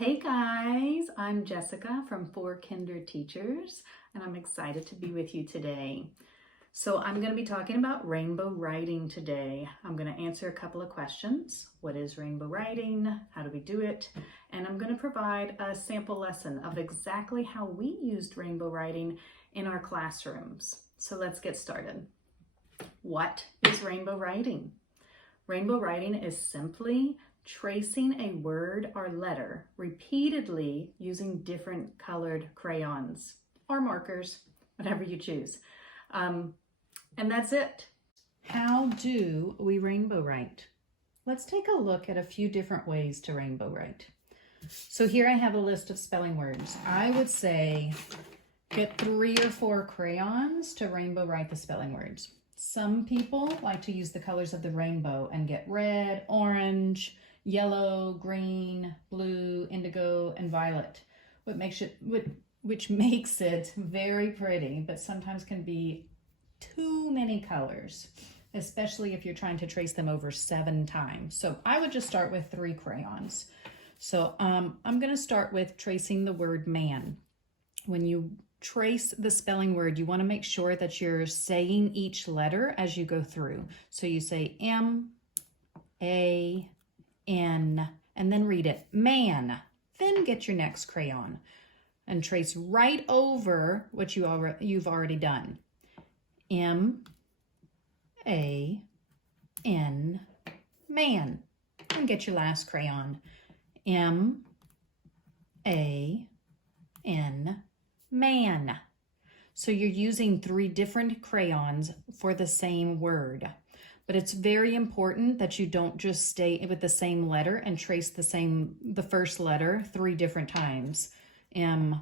Hey guys, I'm Jessica from For Kinder Teachers, and I'm excited to be with you today. So I'm going to be talking about rainbow writing today. I'm going to answer a couple of questions. What is rainbow writing? How do we do it? And I'm going to provide a sample lesson of exactly how we used rainbow writing in our classrooms. So let's get started. What is rainbow writing? Rainbow writing is simply tracing a word or letter repeatedly using different colored crayons or markers, whatever you choose. And that's it. How do we rainbow write? Let's take a look at a few different ways to rainbow write. So here I have a list of spelling words. I would say get 3 or 4 crayons to rainbow write the spelling words. Some people like to use the colors of the rainbow and get red, orange, yellow, green, blue, indigo, and violet, which makes it very pretty, but sometimes can be too many colors, especially if you're trying to trace them over 7 times. So I would just start with 3 crayons. So I'm going to start with tracing the word man. When you trace the spelling word, you want to make sure that you're saying each letter as you go through. So you say M, A, N, and then read it, man. Then get your next crayon and trace right over what you've already done. M, A, N, man. And get your last crayon. M, A, N, man. So you're using 3 different crayons for the same word. But it's very important that you don't just stay with the same letter and trace the first letter 3 different times. M,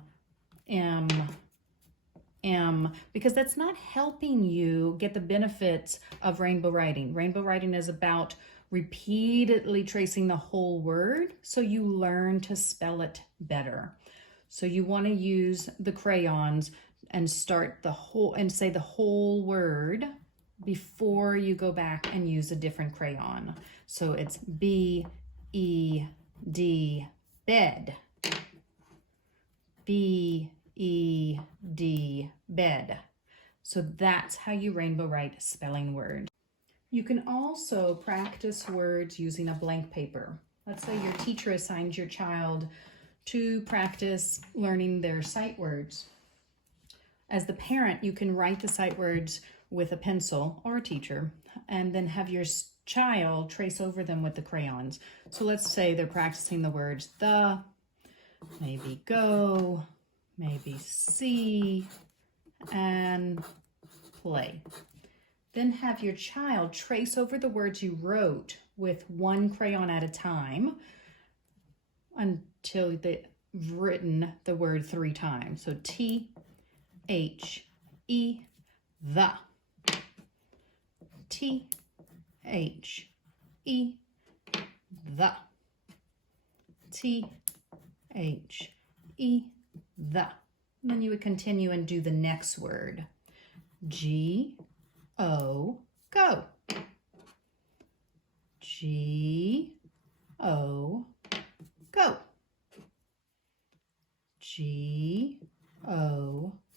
because that's not helping you get the benefits of rainbow writing. Rainbow writing is about repeatedly tracing the whole word so you learn to spell it better. So you want to use the crayons and start say the whole word before you go back and use a different crayon. So it's B-E-D, bed. B-E-D, bed. So that's how you rainbow write spelling words. You can also practice words using a blank paper. Let's say your teacher assigns your child to practice learning their sight words. As the parent, you can write the sight words with a pencil or a teacher, and then have your child trace over them with the crayons. So let's say they're practicing the words the, maybe go, maybe see, and play. Then have your child trace over the words you wrote with 1 crayon at a time until they've written the word 3 times. So T-H-E, the. T-H-E, the. T-H-E, the. And then you would continue and do the next word. G-O, go. G-O, go. G-O,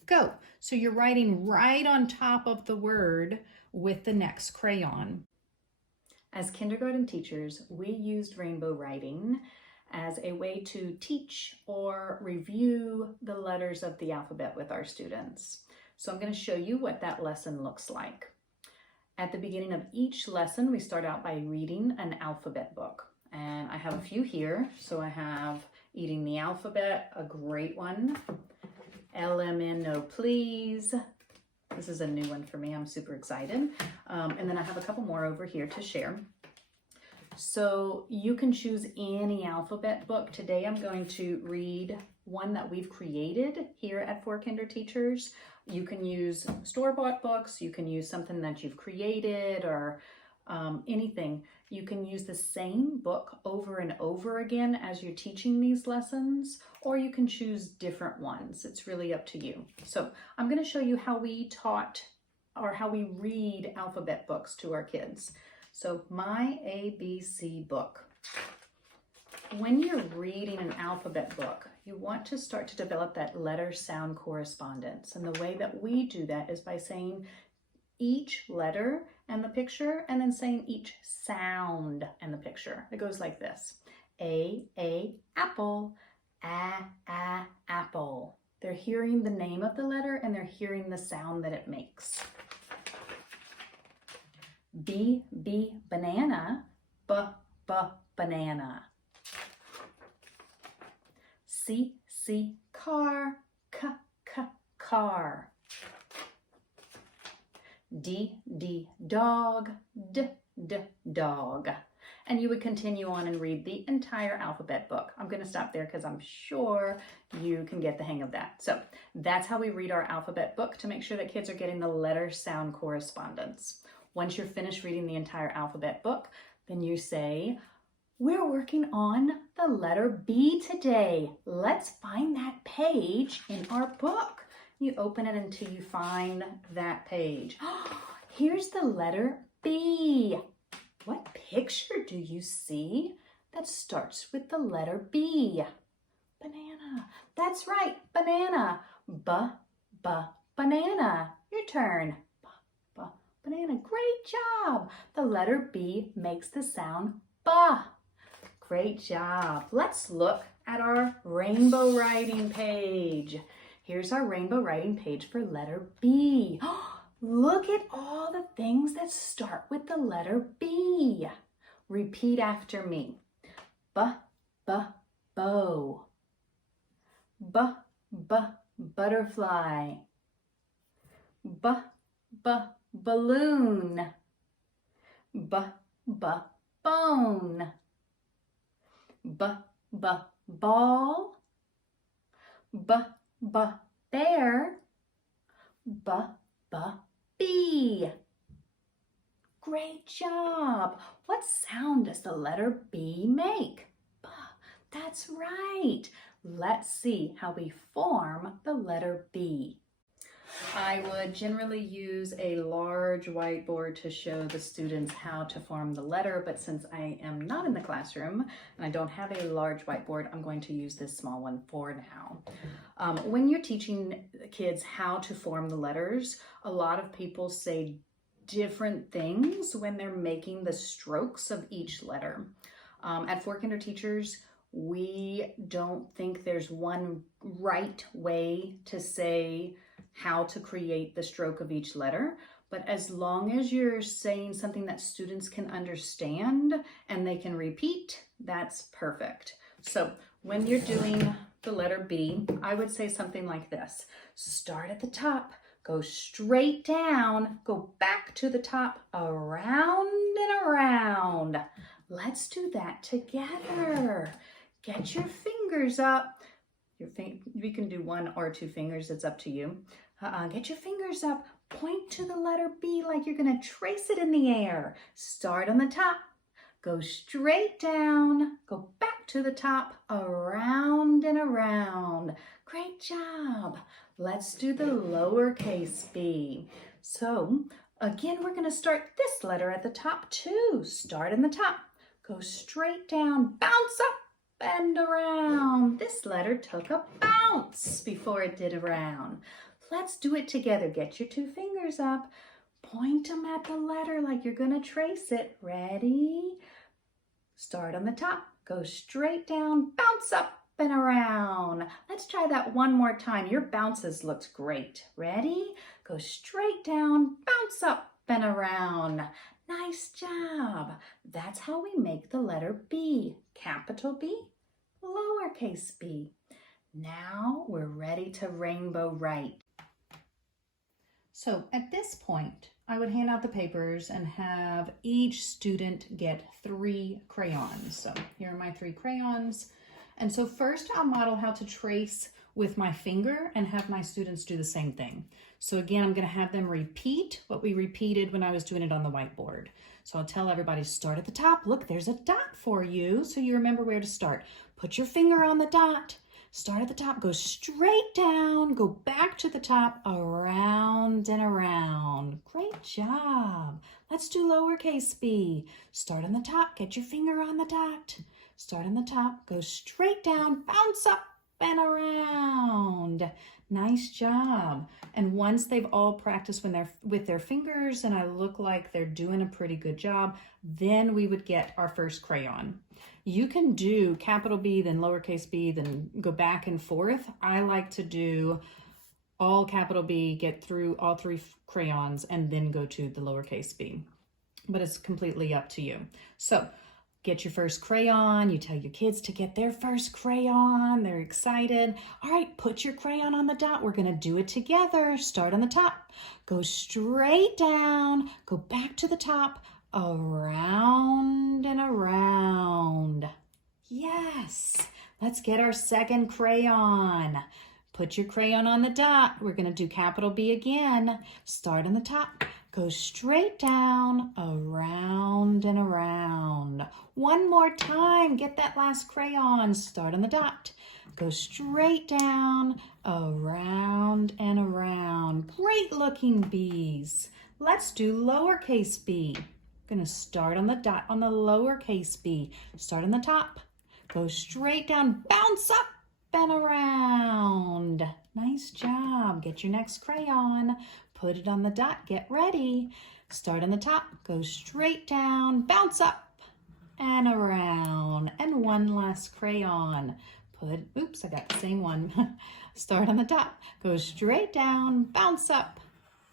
go. So you're writing right on top of the word with the next crayon. As kindergarten teachers, we used rainbow writing as a way to teach or review the letters of the alphabet with our students. So I'm going to show you what that lesson looks like. At the beginning of each lesson, we start out by reading an alphabet book. And I have a few here. So I have Eating the Alphabet, a great one. LMNO Please. This is a new one for me. I'm super excited. And then I have a couple more over here to share. So you can choose any alphabet book. Today I'm going to read one that we've created here at For Kinder Teachers. You can use store-bought books. You can use something that you've created or anything. You can use the same book over and over again as you're teaching these lessons, or you can choose different ones. It's really up to you. So I'm going to show you how we taught or how we read alphabet books to our kids. So my ABC book. when you're reading an alphabet book, you want to start to develop that letter sound correspondence. And the way that we do that is by saying each letter and the picture, and then saying each sound and the picture. It goes like this. A, apple. Apple. They're hearing the name of the letter and they're hearing the sound that it makes. B, banana. Banana. C, car. Car. D, dog. Dog. And you would continue on and read the entire alphabet book. I'm going to stop there because I'm sure you can get the hang of that. So that's how we read our alphabet book to make sure that kids are getting the letter sound correspondence. Once you're finished reading the entire alphabet book, then you say, we're working on the letter B today. Let's find that page in our book. You open it until you find that page. Here's the letter B. What picture do you see that starts with the letter B? Banana. That's right, banana. Banana. Your turn. Banana. Great job. The letter B makes the sound ba. Great job. Let's look at our rainbow writing page. Here's our rainbow writing page for letter B. Look at all the things that start with the letter B. Repeat after me. Bow. Butterfly. Balloon. Bone. Ball. Bear. B. Great job. What sound does the letter B make? B. That's right. Let's see how we form the letter B. I would generally use a large whiteboard to show the students how to form the letter, but since I am not in the classroom and I don't have a large whiteboard, I'm going to use this small one for now. When you're teaching kids how to form the letters, a lot of people say different things when they're making the strokes of each letter. At 4 Kinder Teachers, we don't think there's one right way to say how to create the stroke of each letter, but as long as you're saying something that students can understand and they can repeat, that's perfect. So when you're doing the letter B, I would say something like this. Start at the top, go straight down, go back to the top, around and around. Let's do that together. Get your fingers up. You can do 1 or 2 fingers, it's up to you. Get your fingers up, point to the letter B like you're gonna trace it in the air. Start on the top, go straight down, go back to the top, around and around. Great job. Let's do the lowercase b. So again, we're gonna start this letter at the top too. Start in the top, go straight down, bounce up, bend around. This letter took a bounce before it did around. Let's do it together. Get your 2 fingers up. Point them at the letter like you're going to trace it. Ready? Start on the top. Go straight down. Bounce up and around. Let's try that one more time. Your bounces looked great. Ready? Go straight down. Bounce up and around. Nice job. That's how we make the letter B. Capital B, lowercase b. Now we're ready to rainbow write. So at this point, I would hand out the papers and have each student get 3 crayons. So here are my 3 crayons. And so first I'll model how to trace with my finger and have my students do the same thing. So again, I'm going to have them repeat what we repeated when I was doing it on the whiteboard. So I'll tell everybody, start at the top. Look, there's a dot for you, so you remember where to start. Put your finger on the dot. Start at the top, go straight down, go back to the top, around and around. Great job. Let's do lowercase b. Start on the top, get your finger on the dot. Start on the top, go straight down, bounce up and around. Nice job. And once they've all practiced when they're with their fingers and I look like they're doing a pretty good job, then we would get our first crayon. You can do capital B, then lowercase b, then go back and forth. I like to do all capital B, get through all 3 crayons, and then go to the lowercase b. But it's completely up to you. So get your first crayon. You tell your kids to get their first crayon. They're excited. All right, put your crayon on the dot. We're gonna do it together. Start on the top. Go straight down. Go back to the top. Around and around. Yes. Let's get our second crayon. Put your crayon on the dot. We're gonna do capital B again. Start on the top. Go straight down, around and around. One more time, get that last crayon. Start on the dot. Go straight down, around and around. Great looking bees. Let's do lowercase b. Gonna start on the dot on the lowercase b. Start on the top. Go straight down, bounce up and around. Nice job. Get your next crayon. Put it on the dot, get ready. Start on the top, go straight down, bounce up and around. And one last crayon. Oops, I got the same one. Start on the top, go straight down, bounce up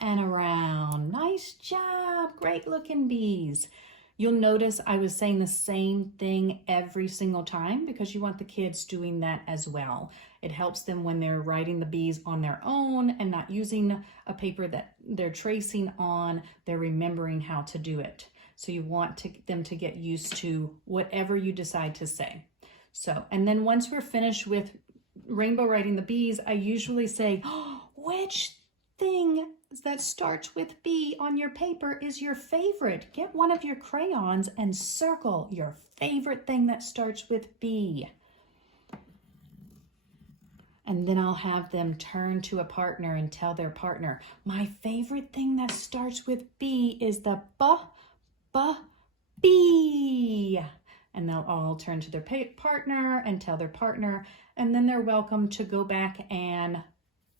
and around. Nice job, great looking bees. You'll notice I was saying the same thing every single time because you want the kids doing that as well. It helps them when they're writing the bees on their own and not using a paper that they're tracing on. They're remembering how to do it. So you want them to get used to whatever you decide to say. So, and then once we're finished with rainbow writing the bees, I usually say, which thing that starts with B on your paper is your favorite? Get one of your crayons and circle your favorite thing that starts with B. And then I'll have them turn to a partner and tell their partner, my favorite thing that starts with B is the B. And they'll all turn to their partner and tell their partner, and then they're welcome to go back and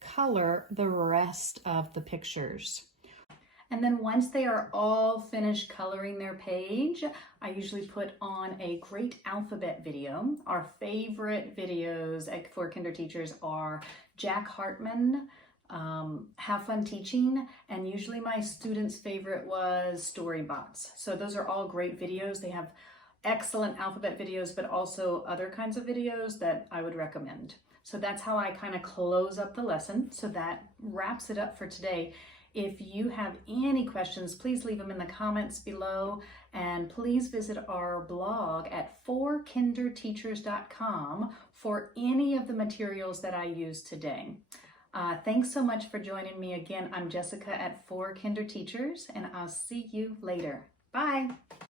color the rest of the pictures. And then once they are all finished coloring their page, I usually put on a great alphabet video. Our favorite videos for kinder teachers are Jack Hartman, Have Fun Teaching, and usually my students' favorite was Storybots. So those are all great videos. They have excellent alphabet videos, but also other kinds of videos that I would recommend. So that's how I kind of close up the lesson. So that wraps it up for today. If you have any questions, please leave them in the comments below, and please visit our blog at forkinderteachers.com for any of the materials that I use today. Thanks so much for joining me again. I'm Jessica at For Kinder Teachers, and I'll see you later. Bye.